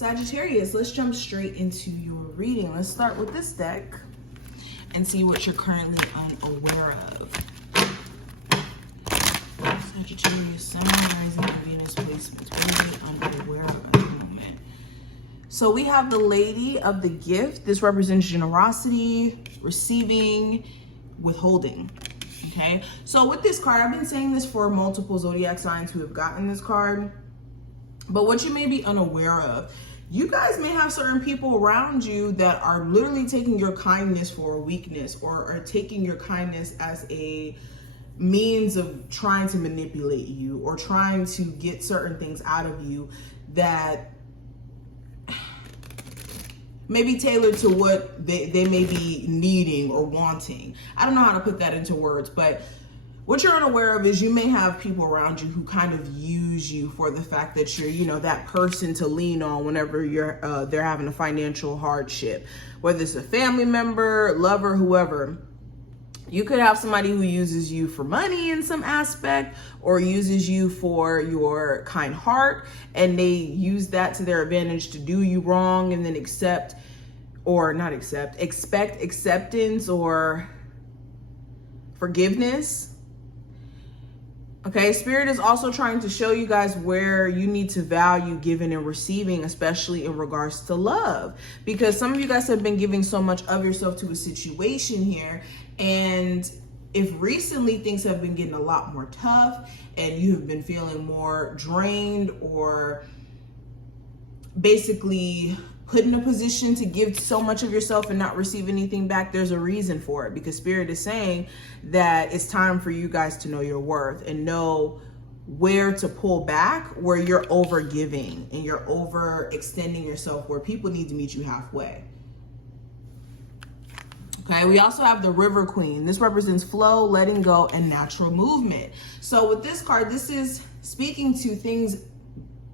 Sagittarius, let's jump straight into your reading. Let's start with this deck and see what you're currently unaware of. Sagittarius, Sun, Rising, and Venus placements. What are you unaware of at the moment? So we have the Lady of the Gift. This represents generosity, receiving, withholding. Okay, so with this card, I've been saying this for multiple zodiac signs who have gotten this card. But what you may be unaware of, you guys may have certain people around you that are literally taking your kindness for a weakness, or are taking your kindness as a means of trying to manipulate you or trying to get certain things out of you that may be tailored to what they may be needing or wanting. I don't know how to put that into words, but what you're unaware of is you may have people around you who kind of use you for the fact that you're, you know, that person to lean on whenever they're having a financial hardship, whether it's a family member, lover, whoever. You could have somebody who uses you for money in some aspect, or uses you for your kind heart, and they use that to their advantage to do you wrong, and then expect acceptance or forgiveness. Okay, Spirit is also trying to show you guys where you need to value giving and receiving, especially in regards to love, because some of you guys have been giving so much of yourself to a situation here. And if recently things have been getting a lot more tough and you have been feeling more drained or basically put in a position to give so much of yourself and not receive anything back, there's a reason for it, because Spirit is saying that it's time for you guys to know your worth and know where to pull back, where you're over giving and you're over extending yourself, where people need to meet you halfway. Okay, we also have the River Queen. This represents flow, letting go, and natural movement. So with this card, this is speaking to things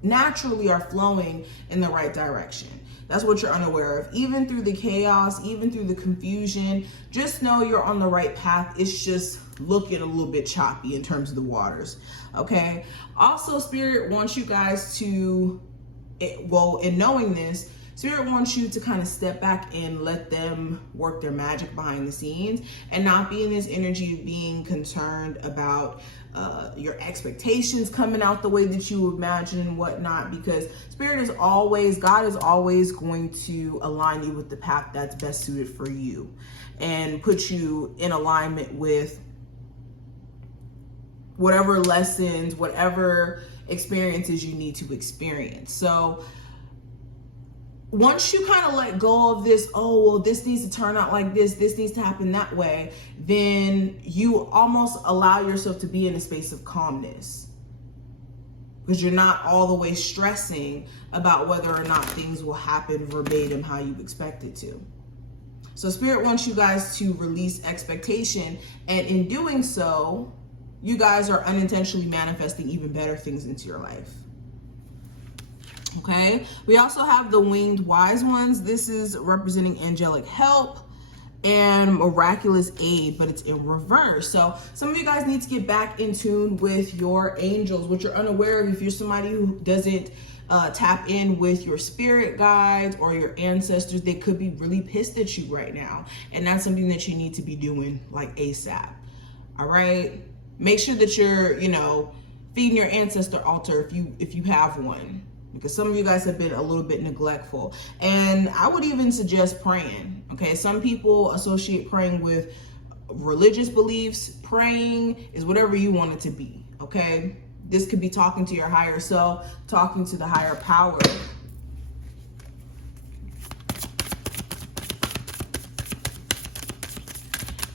naturally are flowing in the right direction. That's what you're unaware of. Even through the chaos, even through the confusion, just know you're on the right path. It's just looking a little bit choppy in terms of the waters, okay? Also, Spirit wants you guys to, well, in knowing this, Spirit wants you to kind of step back and let them work their magic behind the scenes and not be in this energy of being concerned about your expectations coming out the way that you imagine and whatnot, because Spirit is always, God is always going to align you with the path that's best suited for you and put you in alignment with whatever lessons, whatever experiences you need to experience. So once you kind of let go of this, oh, well, this needs to turn out like this needs to happen that way, then you almost allow yourself to be in a space of calmness, because you're not all the way stressing about whether or not things will happen verbatim how you expect it to. So Spirit wants you guys to release expectation, and in doing so, you guys are unintentionally manifesting even better things into your life. Okay, we also have the Winged Wise Ones. This is representing angelic help and miraculous aid, but it's in reverse. So some of you guys need to get back in tune with your angels, which you're unaware of. If you're somebody who doesn't tap in with your spirit guides or your ancestors, they could be really pissed at you right now. And that's something that you need to be doing like ASAP. All right, make sure that you're, you know, feeding your ancestor altar if you have one, because some of you guys have been a little bit neglectful. And I would even suggest praying, okay? Some people associate praying with religious beliefs. Praying is whatever you want it to be, okay? This could be talking to your higher self, talking to the higher power.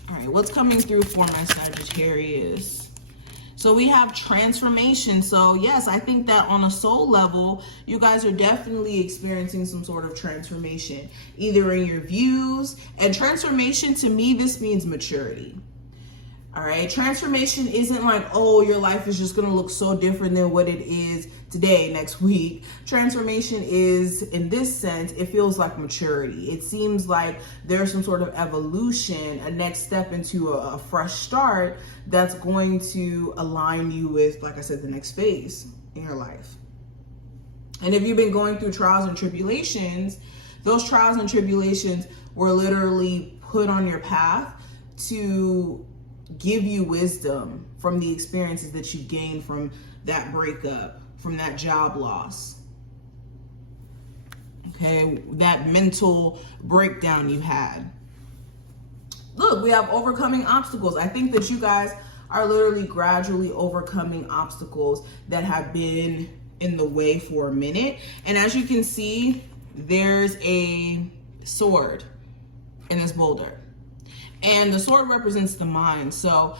All right, what's coming through for my Sagittarius? So we have transformation. So yes, I think that on a soul level, you guys are definitely experiencing some sort of transformation, either in your views. And transformation, to me, this means maturity. All right, transformation isn't like, oh, your life is just gonna look so different than what it is today, next week. Transformation is, in this sense, it feels like maturity. It seems like there's some sort of evolution, a next step into a fresh start that's going to align you with, like I said, the next phase in your life. And if you've been going through trials and tribulations, those trials and tribulations were literally put on your path to give you wisdom from the experiences that you gained from that breakup, from that job loss. Okay, that mental breakdown you had. Look, we have overcoming obstacles. I think that you guys are literally gradually overcoming obstacles that have been in the way for a minute. And as you can see, there's a sword in this boulder. And the sword represents the mind. So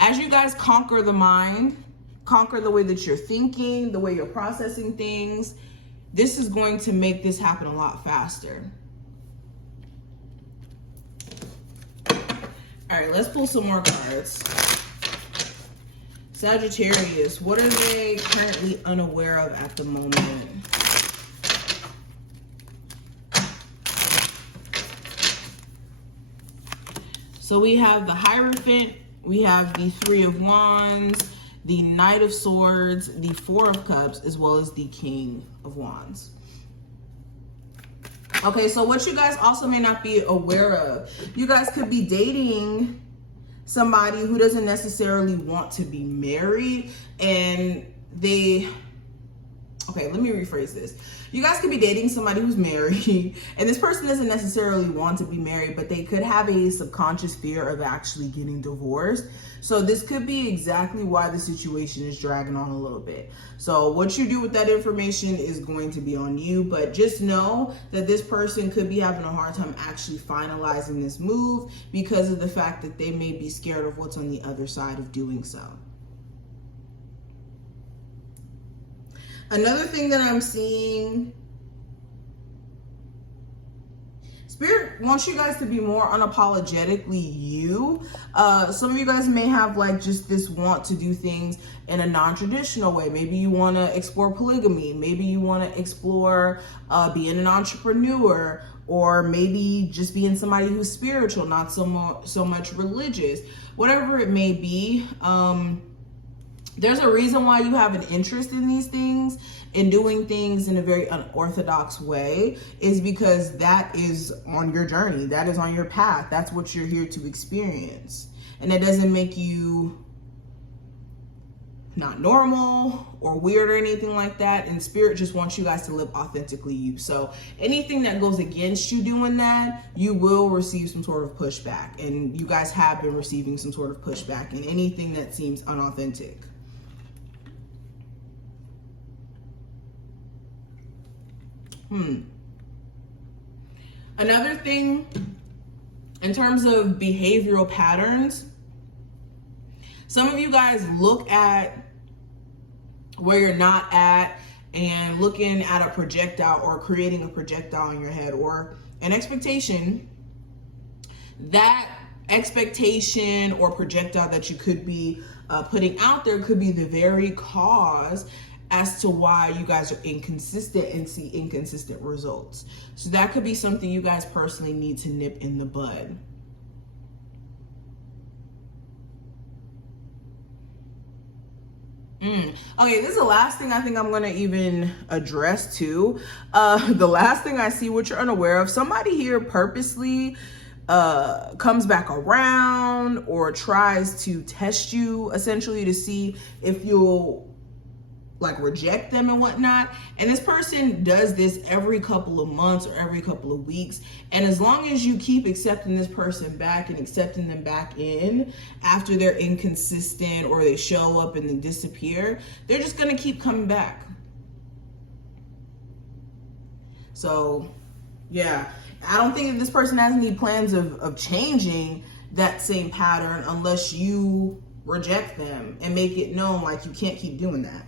as you guys conquer the mind, conquer the way that you're thinking, the way you're processing things, this is going to make this happen a lot faster. All right, let's pull some more cards. Sagittarius, what are they currently unaware of at the moment? So we have the Hierophant, we have the Three of Wands, the Knight of Swords, the Four of Cups, as well as the King of Wands. Okay, so what you guys also may not be aware of, you guys could be dating somebody who doesn't necessarily want to be married, and okay, let me rephrase this. You guys could be dating somebody who's married, and this person doesn't necessarily want to be married, but they could have a subconscious fear of actually getting divorced. So this could be exactly why the situation is dragging on a little bit. So what you do with that information is going to be on you, but just know that this person could be having a hard time actually finalizing this move because of the fact that they may be scared of what's on the other side of doing so. Another thing that I'm seeing, Spirit wants you guys to be more unapologetically you. Some of you guys may have like just this want to do things in a non-traditional way. Maybe you want to explore polygamy. Maybe you want to explore being an entrepreneur, or maybe just being somebody who's spiritual, not so much religious. Whatever it may be, there's a reason why you have an interest in these things and doing things in a very unorthodox way, is because that is on your journey. That is on your path. That's what you're here to experience. And it doesn't make you not normal or weird or anything like that. And Spirit just wants you guys to live authentically you. So anything that goes against you doing that, you will receive some sort of pushback. And you guys have been receiving some sort of pushback in anything that seems unauthentic. Another thing in terms of behavioral patterns, some of you guys look at where you're not at and looking at a projectile or creating a projectile in your head or an expectation. That expectation or projectile that you could be putting out there could be the very cause as to why you guys are inconsistent and see inconsistent results. So that could be something you guys personally need to nip in the bud. Okay, this is the last thing I think I'm gonna even address too. The last thing I see, what you're unaware of, somebody here purposely comes back around or tries to test you, essentially to see if you'll like reject them and whatnot. And this person does this every couple of months or every couple of weeks. And as long as you keep accepting this person back and accepting them back in after they're inconsistent or they show up and then disappear, they're just gonna keep coming back. So yeah, I don't think that this person has any plans of changing that same pattern unless you reject them and make it known like you can't keep doing that.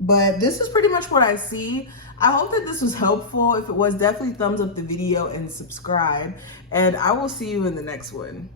But this is pretty much what I see. I hope that this was helpful. If it was, definitely thumbs up the video and subscribe. And I will see you in the next one.